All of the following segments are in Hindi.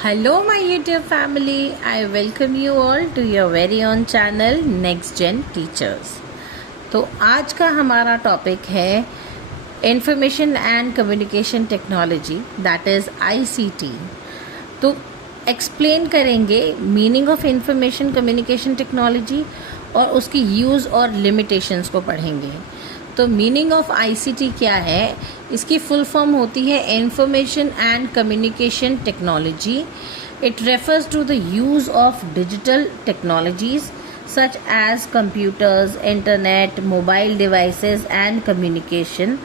Hello, my YouTube family. I welcome you all to your very own channel Next Gen Teachers. तो आज का हमारा टॉपिक है information and communication technology, that is ICT. तो एक्सप्लेन करेंगे meaning of information communication technology और उसकी यूज़ और लिमिटेशंस को पढ़ेंगे. तो मीनिंग ऑफ ICT क्या है? इसकी फुल फॉर्म होती है information and communication technology. It refers to the use of digital technologies such as computers, internet, mobile devices and communication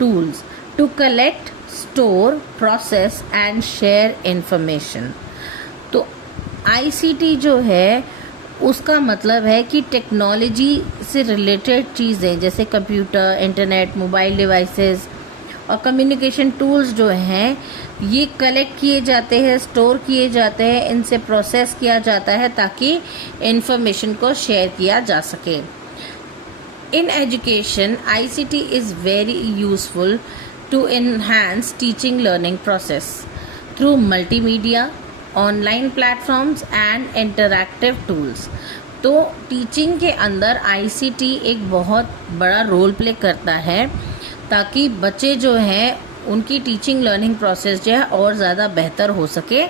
tools to collect, store, process and share information. तो ICT जो है उसका मतलब है कि टेक्नोलॉजी से रिलेटेड चीज़ें जैसे कंप्यूटर, इंटरनेट, मोबाइल डिवाइसेस और कम्युनिकेशन टूल्स जो हैं ये कलेक्ट किए जाते हैं, स्टोर किए जाते हैं, इनसे प्रोसेस किया जाता है ताकि इंफॉर्मेशन को शेयर किया जा सके. In education ICT is very useful to enhance teaching learning process through multimedia, online platforms and interactive tools. तो टीचिंग के अंदर ICT एक बहुत बड़ा रोल प्ले करता है ताकि बच्चे जो हैं उनकी टीचिंग लर्निंग प्रोसेस जो है और ज़्यादा बेहतर हो सके,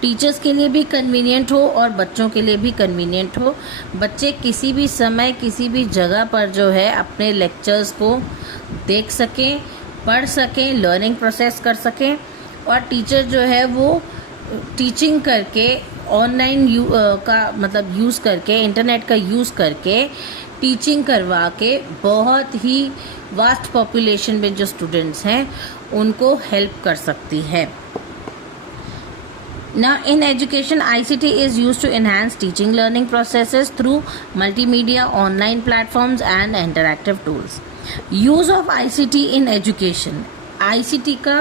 टीचर्स के लिए भी कन्वीनियंट हो और बच्चों के लिए भी कन्वीनियंट हो. बच्चे किसी भी समय किसी भी जगह पर जो है अपने लेक्चर्स को देख सकें, पढ़ सकें, लर्निंग प्रोसेस कर सकें और टीचर जो है वो टीचिंग करके ऑनलाइन का मतलब यूज़ करके, इंटरनेट का यूज़ करके टीचिंग करवा के बहुत ही वास्ट पॉपुलेशन में जो स्टूडेंट्स हैं उनको हेल्प कर सकती है. Now in education, ICT is used to enhance teaching learning processes through multimedia, online platforms and interactive tools. Use of ICT in education. ICT का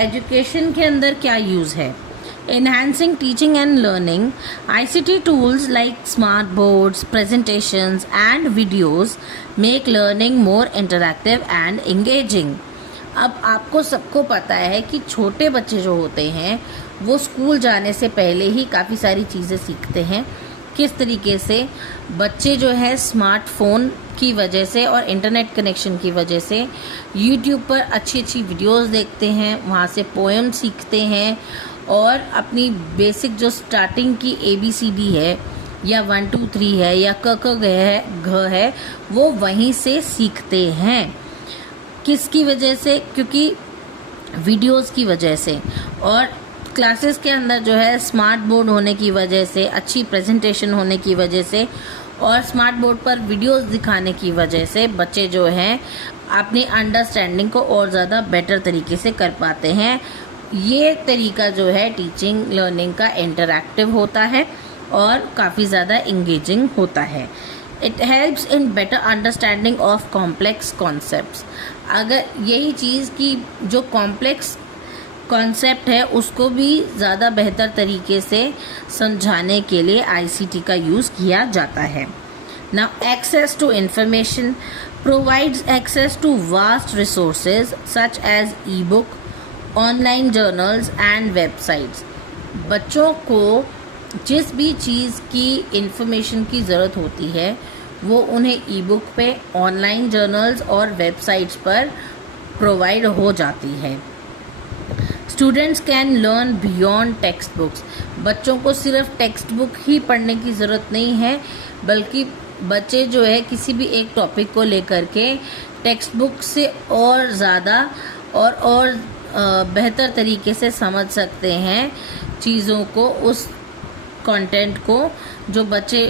education के अंदर क्या यूज़ है? Enhancing teaching and learning, ICT tools like smart boards, presentations and videos make learning more interactive and engaging. अब आपको सबको पता है कि छोटे बच्चे जो होते हैं वो स्कूल जाने से पहले ही काफ़ी सारी चीज़ें सीखते हैं. किस तरीके से बच्चे जो है स्मार्टफोन की वजह से और इंटरनेट कनेक्शन की वजह से यूट्यूब पर अच्छी अच्छी वीडियोस देखते हैं, वहाँ से पोएम सीखते हैं और अपनी बेसिक जो स्टार्टिंग की ABCD है या 1 2 3 है या क घ है वो वहीं से सीखते हैं. किसकी वजह से? क्योंकि वीडियोस की वजह से और क्लासेस के अंदर जो है स्मार्ट बोर्ड होने की वजह से, अच्छी प्रेजेंटेशन होने की वजह से और स्मार्ट बोर्ड पर वीडियोस दिखाने की वजह से बच्चे जो हैं अपनी अंडरस्टैंडिंग को और ज़्यादा बेटर तरीके से कर पाते हैं. ये तरीका जो है टीचिंग लर्निंग का इंटरैक्टिव होता है और काफ़ी ज़्यादा इंगेजिंग होता है. It helps in better understanding of complex concepts. अगर यही चीज़ की जो कॉम्प्लेक्स कॉन्सेप्ट है उसको भी ज़्यादा बेहतर तरीके से समझाने के लिए ICT का यूज़ किया जाता है. Now access to information provides access to vast resources such as ebook, online journals and websites. बच्चों को जिस भी चीज़ की इंफॉर्मेशन की ज़रूरत होती है वो उन्हें ई-बुक पे, ऑनलाइन जर्नल्स और वेबसाइट्स पर प्रोवाइड हो जाती है. Students can learn beyond text books. बच्चों को सिर्फ टेक्स्ट बुक ही पढ़ने की ज़रूरत नहीं है बल्कि बच्चे जो है किसी भी एक टॉपिक को लेकर के टेक्स्ट बुक से और ज़्यादा और बेहतर तरीके से समझ सकते हैं चीज़ों को, उस कंटेंट को जो बच्चे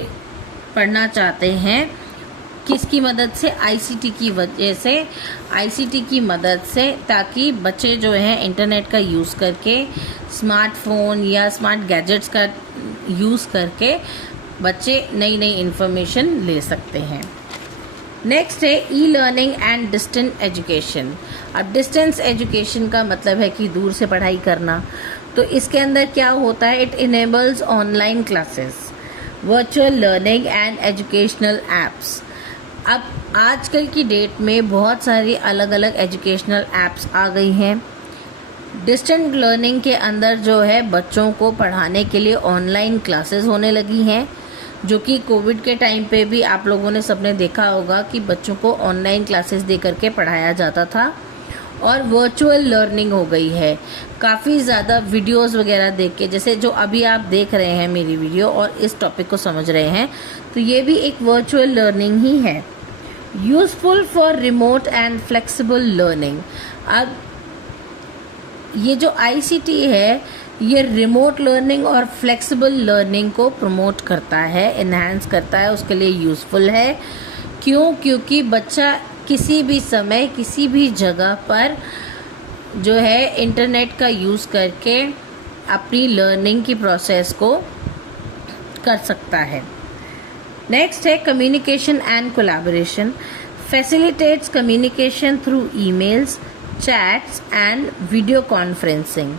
पढ़ना चाहते हैं. किसकी मदद से? ICT की वजह से, ICT की मदद से, ताकि बच्चे जो हैं इंटरनेट का यूज़ करके, स्मार्टफोन या स्मार्ट गैजेट्स का यूज़ करके बच्चे नई नई इन्फॉर्मेशन ले सकते हैं. नेक्स्ट है ई-लर्निंग एंड डिस्टेंस एजुकेशन. अब डिस्टेंस एजुकेशन का मतलब है कि दूर से पढ़ाई करना. तो इसके अंदर क्या होता है? It enables online classes, virtual learning and educational apps. अब आजकल की डेट में बहुत सारी अलग अलग एजुकेशनल एप्स आ गई हैं डिस्टेंट लर्निंग के अंदर जो है बच्चों को पढ़ाने के लिए ऑनलाइन क्लासेस होने लगी हैं, जो कि कोविड के टाइम पे भी आप लोगों ने सबने देखा होगा कि बच्चों को ऑनलाइन क्लासेस दे करके पढ़ाया जाता था और वर्चुअल लर्निंग हो गई है। काफ़ी ज़्यादा वीडियोस वगैरह देख के, जैसे जो अभी आप देख रहे हैं मेरी वीडियो और इस टॉपिक को समझ रहे हैं, तो ये भी एक वर्चुअल लर्निंग ही है। Useful for remote and flexible learning. अब ये जो ICT है ये रिमोट लर्निंग और फ्लेक्सिबल लर्निंग को प्रमोट करता है, इन्हांस करता है, उसके लिए यूज़फुल है। क्यों? क्योंकि बच्चा किसी भी समय किसी भी जगह पर जो है इंटरनेट का यूज़ करके अपनी लर्निंग की प्रोसेस को कर सकता है। नेक्स्ट है communication and collaboration. Facilitates communication through emails, chats and video conferencing.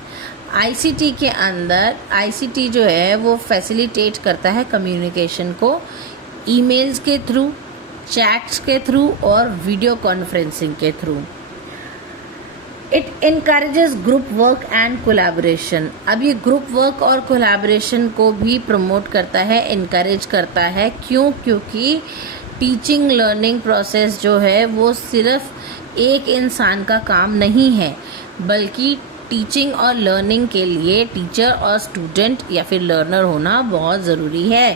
ICT के अंदर ICT जो है वो फैसिलिटेट करता है कम्युनिकेशन को ईमेल्स के थ्रू, चैट्स के थ्रू और वीडियो कॉन्फ्रेंसिंग के through. It encourages group work and collaboration. अब ये ग्रुप वर्क और कोलैबोरेशन को भी प्रमोट करता है, इनकरेज करता है। क्यों? क्योंकि टीचिंग लर्निंग प्रोसेस जो है वो सिर्फ एक इंसान का काम नहीं है, बल्कि टीचिंग और लर्निंग के लिए टीचर और स्टूडेंट या फिर लर्नर होना बहुत ज़रूरी है।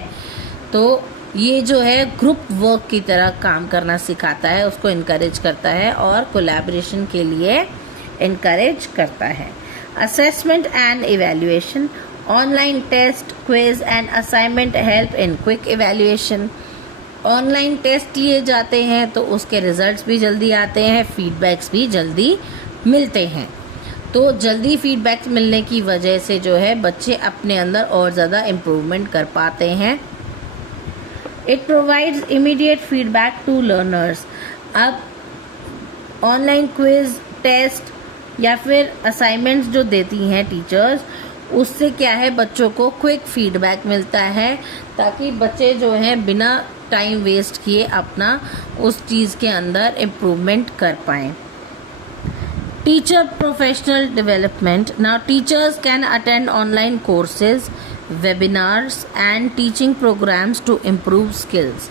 तो ये जो है ग्रुप वर्क की तरह काम करना सिखाता है, उसको इनकरेज करता है और कोलैबोरेशन के लिए इनकरेज करता है। Assessment and evaluation. Online test, quiz and assignment help in quick evaluation. Online test लिए जाते हैं तो उसके रिजल्ट्स भी जल्दी आते हैं, फीडबैक्स भी जल्दी मिलते हैं। तो जल्दी फीडबैक मिलने की वजह से जो है बच्चे अपने अंदर और ज़्यादा इम्प्रूवमेंट कर पाते हैं। It provides immediate feedback to learners. अब ऑनलाइन क्विज, टेस्ट या फिर असाइनमेंट्स जो देती हैं टीचर्स, उससे क्या है बच्चों को क्विक फीडबैक मिलता है, ताकि बच्चे जो हैं बिना टाइम वेस्ट किए अपना उस चीज़ के अंदर इम्प्रूवमेंट कर पाएँ। Teacher professional development. Now teachers can attend online courses, webinars and teaching programs to improve skills.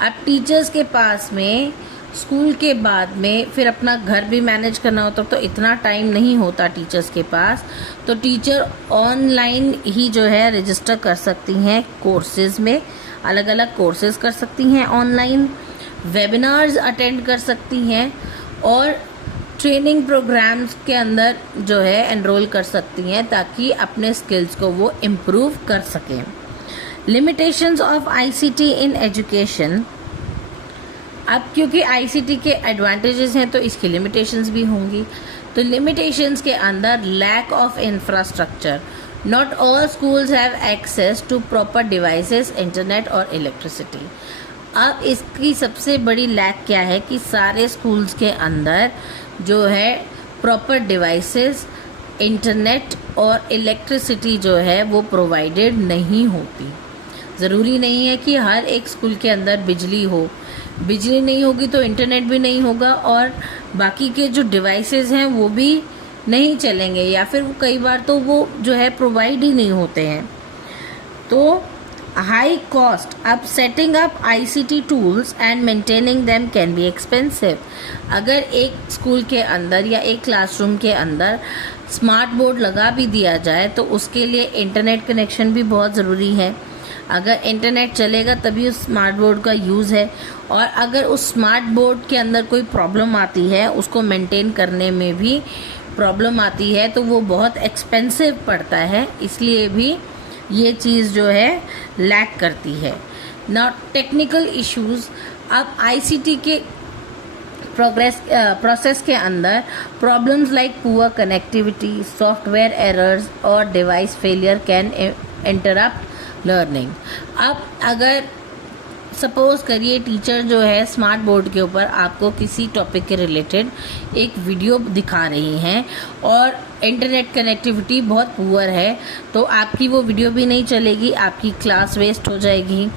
अब टीचर्स के पास में स्कूल के बाद में फिर अपना घर भी मैनेज करना होता, तो इतना टाइम नहीं होता टीचर्स के पास, तो टीचर ऑनलाइन ही जो है रजिस्टर कर सकती हैं कोर्सेज में, अलग अलग कोर्सेज कर सकती हैं ऑनलाइन, वेबिनार्स अटेंड कर सकती हैं और ट्रेनिंग प्रोग्राम्स के अंदर जो है एनरोल कर सकती हैं, ताकि अपने स्किल्स को वो इम्प्रूव कर सकें। Limitations of ICT in education. अब क्योंकि ICT के एडवांटेजेस हैं तो इसकी लिमिटेशंस भी होंगी। तो लिमिटेशंस के अंदर lack of infrastructure. Not all schools have access to proper devices, internet और इलेक्ट्रिसिटी। अब इसकी सबसे बड़ी लैक क्या है कि सारे स्कूल्स के अंदर जो है प्रॉपर डिवाइसेस, इंटरनेट और इलेक्ट्रिसिटी जो है वो प्रोवाइडेड नहीं होती। ज़रूरी नहीं है कि हर एक स्कूल के अंदर बिजली हो, बिजली नहीं होगी तो इंटरनेट भी नहीं होगा और बाकी के जो डिवाइसेस हैं वो भी नहीं चलेंगे, या फिर कई बार तो वो जो है प्रोवाइड ही नहीं होते हैं। तो हाई कॉस्ट। अब setting up ICT tools and maintaining them can be expensive. अगर एक स्कूल के अंदर या एक क्लासरूम के अंदर स्मार्ट बोर्ड लगा भी दिया जाए तो उसके लिए इंटरनेट कनेक्शन भी बहुत ज़रूरी है। अगर इंटरनेट चलेगा तभी उस स्मार्ट बोर्ड का यूज़ है, और अगर उस स्मार्ट बोर्ड के अंदर कोई प्रॉब्लम आती है, उसको मेंटेन करने में भी प्रॉब्लम आती है, तो वो बहुत एक्सपेंसिव पड़ता है, इसलिए भी ये चीज़ जो है लैक करती है। ना टेक्निकल इश्यूज। अब ICT के प्रोसेस के अंदर problems like poor connectivity, software errors और device failure can interrupt learning. अब अगर सपोज करिए टीचर जो है स्मार्ट बोर्ड के ऊपर आपको किसी टॉपिक के रिलेटेड एक वीडियो दिखा रही हैं और इंटरनेट कनेक्टिविटी बहुत पुअर है, तो आपकी वो वीडियो भी नहीं चलेगी, आपकी क्लास वेस्ट हो जाएगी।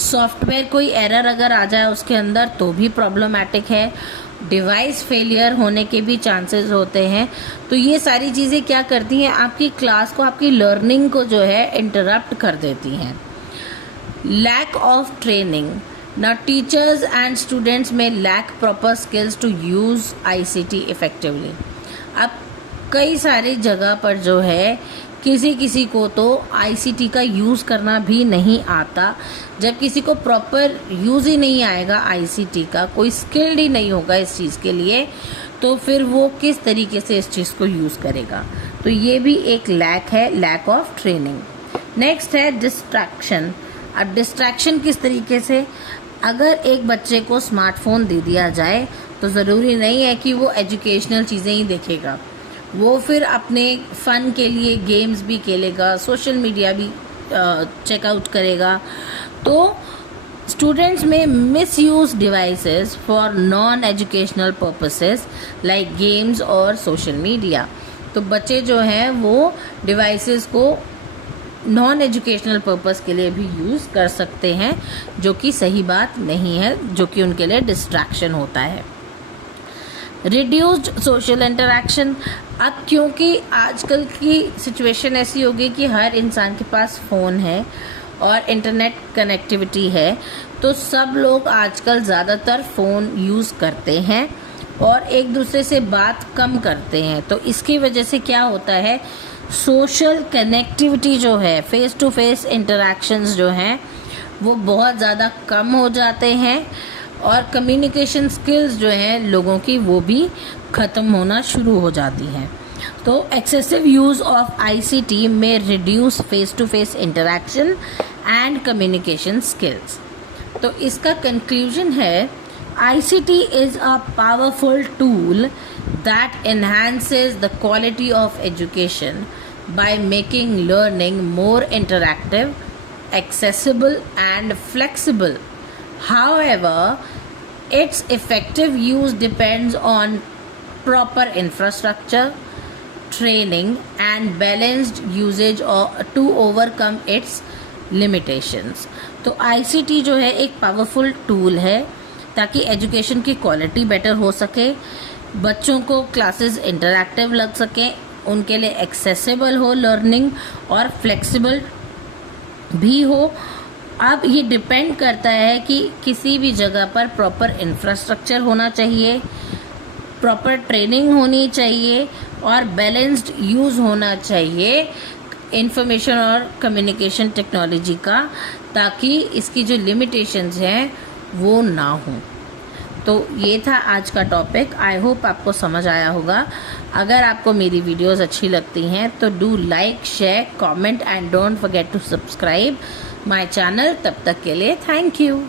सॉफ्टवेयर कोई एरर अगर आ जाए उसके अंदर तो भी प्रॉब्लमैटिक है, डिवाइस फेलियर होने के भी चांसेस होते हैं। तो ये सारी चीज़ें क्या करती हैं, आपकी क्लास को, आपकी लर्निंग को जो है इंटरप्ट कर देती हैं। Lack of training, now teachers and students may lack proper skills to use ICT effectively। अब कई सारी जगह पर जो है किसी को तो ICT का यूज़ करना भी नहीं आता। जब किसी को प्रॉपर यूज़ ही नहीं आएगा ICT का, कोई स्किल्ड ही नहीं होगा इस चीज़ के लिए, तो फिर वो किस तरीके से इस चीज़ को यूज़ करेगा। तो ये भी एक लैक है, लैक ऑफ ट्रेनिंग। नेक्स्ट है डिस्ट्रैक्शन। अब डिस्ट्रैक्शन किस तरीके से, अगर एक बच्चे को स्मार्टफोन दे दिया जाए तो ज़रूरी नहीं है कि वो एजुकेशनल चीज़ें ही देखेगा, वो फिर अपने फ़न के लिए गेम्स भी खेलेगा, सोशल मीडिया भी चेकआउट करेगा। तो स्टूडेंट्स में misuse devices for non educational purposes like games और सोशल मीडिया। तो बच्चे जो हैं वो डिवाइसेस को नॉन एजुकेशनल पर्पस के लिए भी यूज़ कर सकते हैं, जो कि सही बात नहीं है, जो कि उनके लिए डिस्ट्रैक्शन होता है। Reduced social interaction. अब क्योंकि आजकल की सिचुएशन ऐसी हो गई कि हर इंसान के पास फ़ोन है और इंटरनेट कनेक्टिविटी है, तो सब लोग आजकल ज़्यादातर फ़ोन यूज़ करते हैं और एक दूसरे से बात कम करते हैं। तो इसकी वजह से क्या होता है, सोशल कनेक्टिविटी जो है, फेस टू फेस इंटरेक्शंस जो हैं वो बहुत ज़्यादा कम हो जाते हैं और कम्युनिकेशन स्किल्स जो हैं लोगों की वो भी ख़त्म होना शुरू हो जाती हैं। तो excessive use of ICT may reduce face to face interaction and communication skills. तो इसका कंक्लूजन है, ICT is a powerful tool that enhances the quality of education by making learning more interactive, accessible and flexible. However, its effective use depends on proper infrastructure, training and balanced usage to overcome its limitations। तो ICT जो है एक पावरफुल टूल है ताकि एजुकेशन की क्वालिटी बेटर हो सके, बच्चों को क्लासेस इंटरैक्टिव लग सकें, उनके लिए एक्सेसिबल हो लर्निंग और फ्लेक्सिबल भी हो। अब ये डिपेंड करता है कि किसी भी जगह पर प्रॉपर इंफ्रास्ट्रक्चर होना चाहिए, प्रॉपर ट्रेनिंग होनी चाहिए और बैलेंस्ड यूज़ होना चाहिए इंफॉर्मेशन और कम्युनिकेशन टेक्नोलॉजी का, ताकि इसकी जो लिमिटेशंस हैं वो ना हो। तो ये था आज का टॉपिक। आई होप आपको समझ आया होगा। अगर आपको मेरी वीडियोस अच्छी लगती हैं तो do like, share, comment and don't forget to subscribe my channel. तब तक के लिए थैंक यू।